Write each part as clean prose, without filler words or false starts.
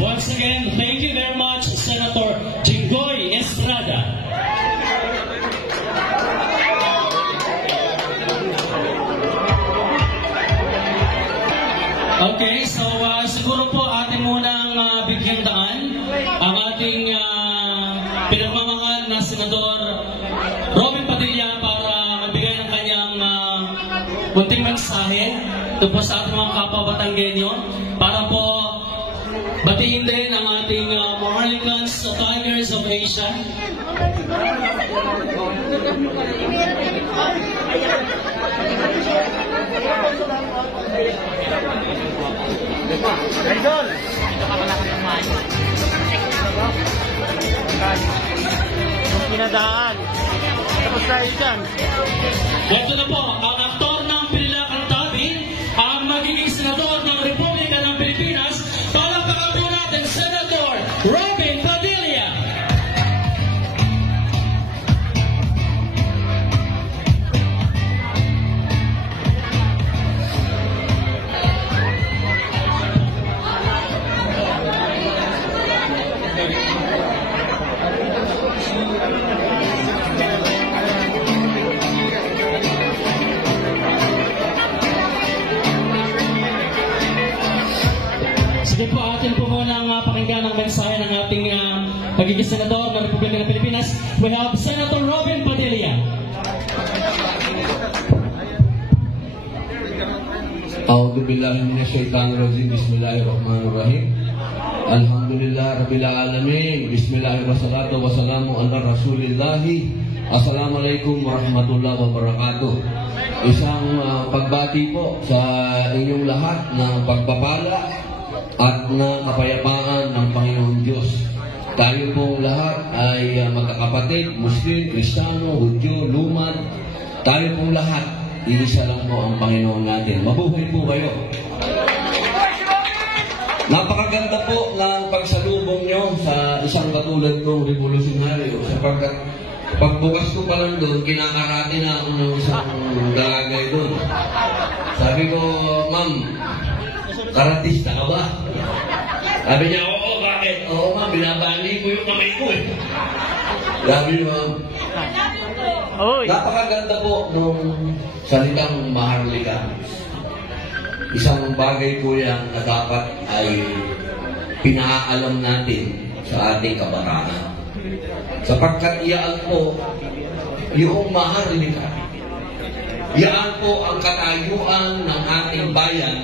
Once again, thank you very much, Senator Jinggoy Estrada. Okay, so siguro po atin munang bigyan daan ang ating pinagmamahal na Senador Robin Padilla para magbigay ng kanyang munting mensahe doon po sa ating mga kapwa Batanggenyo para po batiin din ang ating Maharlikans Tigers of Asia. Idol! Ito ka pala ng mic. Yung pinadaan. Tapos tayo dyan. Ito na po, ang aktor ng Pililakang Tabi, ang magiging senador ng Republika ng Pilipinas. Palakpakan po natin, Senator Robin Padilla. Sige po, atin po muna ang pakinggan ng mensahe ng ating magiging senador ng Republika ng Pilipinas. We have Senator Robin Padilla. A'udhu billahi minasyaitanir rajim. Bismillahirrahmanirrahim. Alhamdulillah rabbil alamin. Bismillahirrahmanirrahim. Wassalamu ala rasulillahi. Assalamualaikum warahmatullahi wabarakatuh. Isang pagbati po sa inyong lahat ng pagpapala at na kapayapaan ng Panginoon Diyos. Tayo pong lahat ay magkakapatid, Muslim, Kristiyano, Hudyo, Lumad. Tayo pong lahat, iisa lang po ang Panginoon natin. Mabuhay po kayo. Napakaganda po ng pagsalubong nyo sa isang katulad kong revolusyonaryo sapagkat pagbukas ko pa lang doon, kinakarate na ako ng isang galagay doon. Sabi ko, ma'am, karatista ka ba? Sabi niya, oo, bakit? Oo, ma'am, binabali ko yung kamay ko eh. Sabi niya, ma'am. Napakaganda po nung salitang maharlika. Isang bagay po yan na dapat ay pinaalam natin sa ating kabataan. Sapagkat iyaan po yung maharlika. Iyaan po ang katayuan ng ating bayan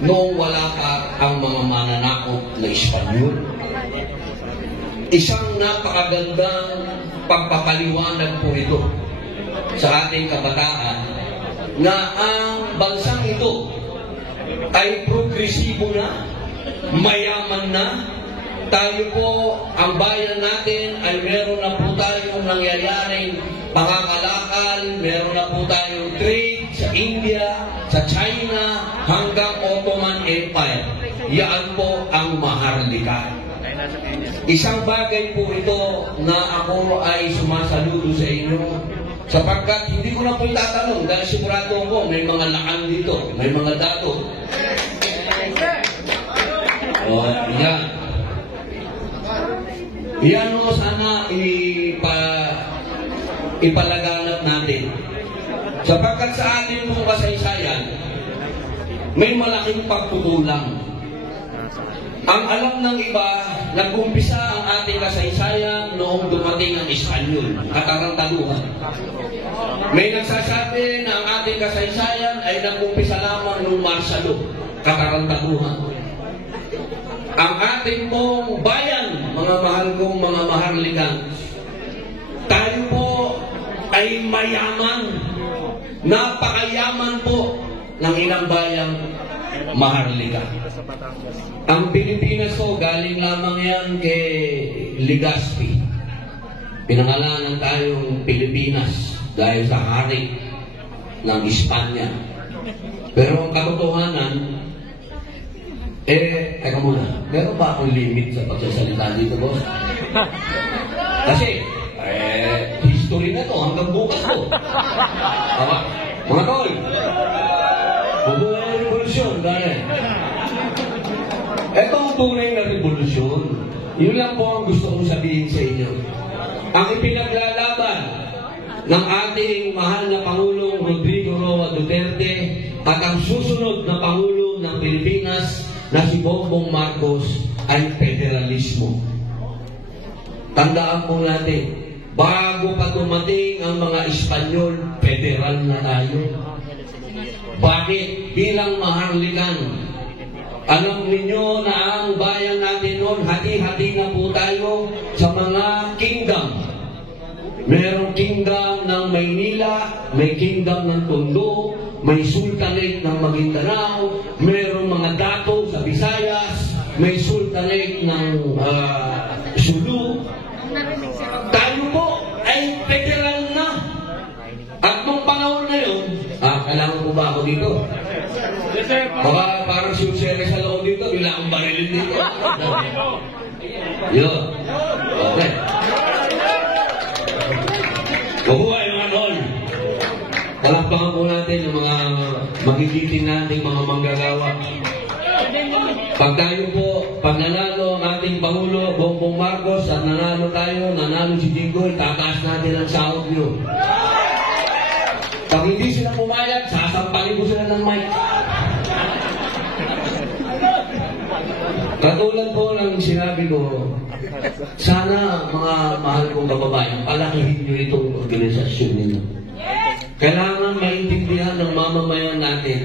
noong wala pa ang mga mananakot na Espanyol. Isang napakagandang pagpapaliwanag po ito sa ating kabataan na ang bansang ito ay progresibo na, mayaman na. Tayo po, ang bayan natin ay meron na po tayong nangyayaring pangangalakal, meron na po tayong trade sa India, sa China, hanggang Ottoman Empire. Yan po ang maharlika. Isang bagay po ito na ako ay sumasaludo sa inyo sapagkat hindi ko na po itatanong dahil sigurado ko may mga lakan dito, may mga dato. O, yan. Yan mo sana ipalaganap natin. Sapagkat sa ating pong kasaysayan, may malaking pagkukulang. Ang alam ng iba, nag-umpisa ang ating kasaysayan noong dumating ang Espanyol, katarantaduhan. May nagsasabi na ang ating kasaysayan ay nag-umpisa lamang noong Marshalo, katarantaduhan. Ang ating pong bayan, mga mahal kong mga maharlikan, tayo po ay mayaman, napakayaman po ng ilang bayang maharlika. Ang Pilipinas po, galing lamang yan kay Legazpi. Pinangalanan tayong Pilipinas dahil sa hari ng Espanya. Pero ang katotohanan, teka muna, meron ba akong limit sa pagsasalita dito, boss? Kasi, history na to, hanggang bukas to. Mga tol, bubuhay ang revolusyon, dahil. Ito ang tunay na revolusyon. Yun lang po ang gusto kong sabihin sa inyo. Ang ipinaglalaban ng ating mahal na Pangulong Rodrigo Roa Duterte at ang susunod na Pangulo ng Pilipinas na si Bongbong Marcos ay federalismo. Tandaan po natin, bago pa dumating ang mga Espanyol, federal na tayo. Bakit? Bilang maharlikan. Alam ninyo na ang bayan natin noon, hati-hati na po tayo sa mga kingdom. Merong kingdom ng Maynila, may kingdom ng Tondo, may sultanate ng Maguindanao, merong mga dato sa Visayas, may sultanate ng Sulu. Tayo po ay federal na. At nung panahon na yun, kailangan ko ba ako dito? Baka parang si Usere sa loob dito, bila akong barilin dito. Yun. Okay. Mabuhay mga tol. Palakpakan po natin yung mga magigiting nating mga manggagawa. Pag tayo po, pag nanalo ang ating Pangulo, Bongbong Marcos, at nanalo tayo, nanalo si Jinggoy, tataas natin ang sahod nyo. Pag hindi sila pumayag, sasampalin ko sila ng mic. Katulad po ng sinabi ko, sana mga mahal kong kababayan, palakihin nyo itong organisasyon ninyo. Kailangan maintindihan ng mamamayan natin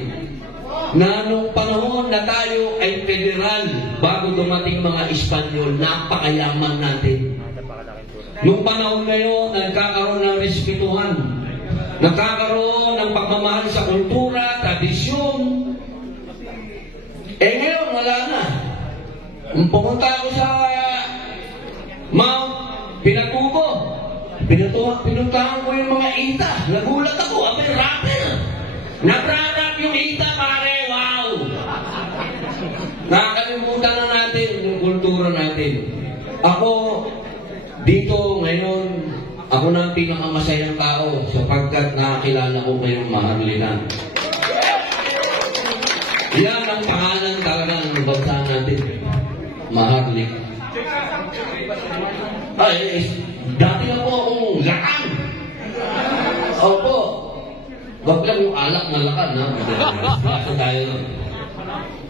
na nung panahon na tayo ay federal, bago dumating mga Espanyol, napakayaman natin. Nung panahon na yun, nagkakaroon ng respetuhan, nagkakaroon ng pagmamahal sa kultura, tradisyon. Ngayon, wala na. Pumunta ako sa Mount Pinatubo. Pinuntahan ko yung mga ita. Nagulat ako, may rapper. Nagrarap yung ita, pare. Wow! Nakakalimutan na natin yung kultura natin. Ako, dito ngayon, ako na ang pinakamasayang tao sapagkat nakakilala ko kayong maharlikan. Yan ang pangalan talaga ng bansa natin. Maharlik. Dati na po akong lakan. Opo. Wag lang yung alak na lakan, ha? Basta tayo.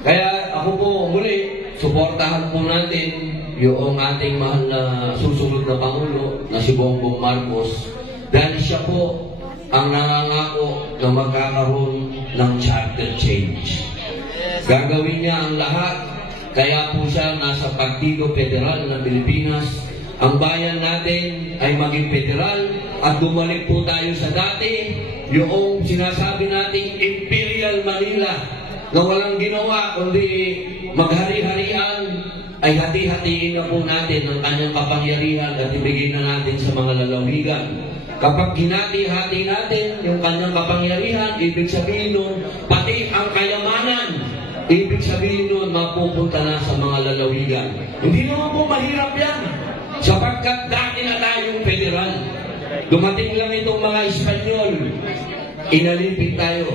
Kaya ako po muli, suportahan po natin yung ating mahal na susunod na Pangulo na si Bongbong Marcos dahil siya po ang nangangako na magkakaroon ng charter change. Gagawin niya ang lahat, kaya po siya nasa Partido Federal ng Pilipinas. Ang bayan natin ay maging federal at bumalik po tayo sa dati, yung sinasabi nating Imperial Manila na walang ginawa kundi maghari-harian, ay hati-hatiin na po natin ang kanyang kapangyarihan at ibigay na natin sa mga lalawigan. Kapag hinati-hati natin yung kanyang kapangyarihan, ibig sabihin nun, pati ang kayamanan, ibig sabihin nun, mapupunta na sa mga lalawigan. Hindi naman po mahirap yan, sapagkat dati na tayong federal. Dumating lang itong mga Espanyol, inalipit tayo.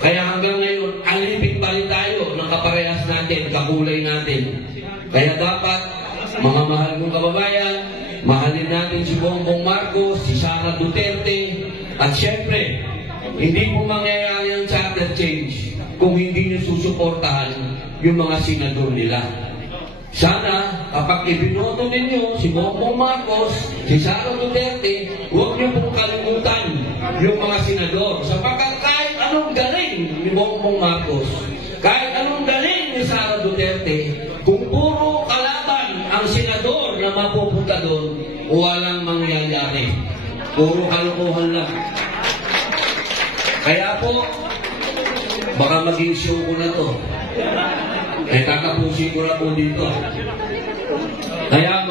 Kaya hanggang ngayon, alipit pa rin tayo ng kaparehas natin, kakulay natin. Kaya dapat, mga mahal kong kababayan, mahalin natin si Bongbong Marcos, si Sara Duterte, at syempre, hindi po mangyayari ang charter change kung hindi niyo susuportahan yung mga senador nila. Sana, kapag ibinoto ninyo si Bongbong Marcos, si Sara Duterte, huwag niyo pong kalimutan yung mga senador. Sapagkat kahit anong galing ni Bongbong Marcos, kahit anong galing ni Sara Duterte, kung puro kalaban ang senador na mapupunta doon, walang mangyayari. Puro kalokohan lang. Kaya po, baka maging show ko na to. Tatapusin ko na po dito. Kaya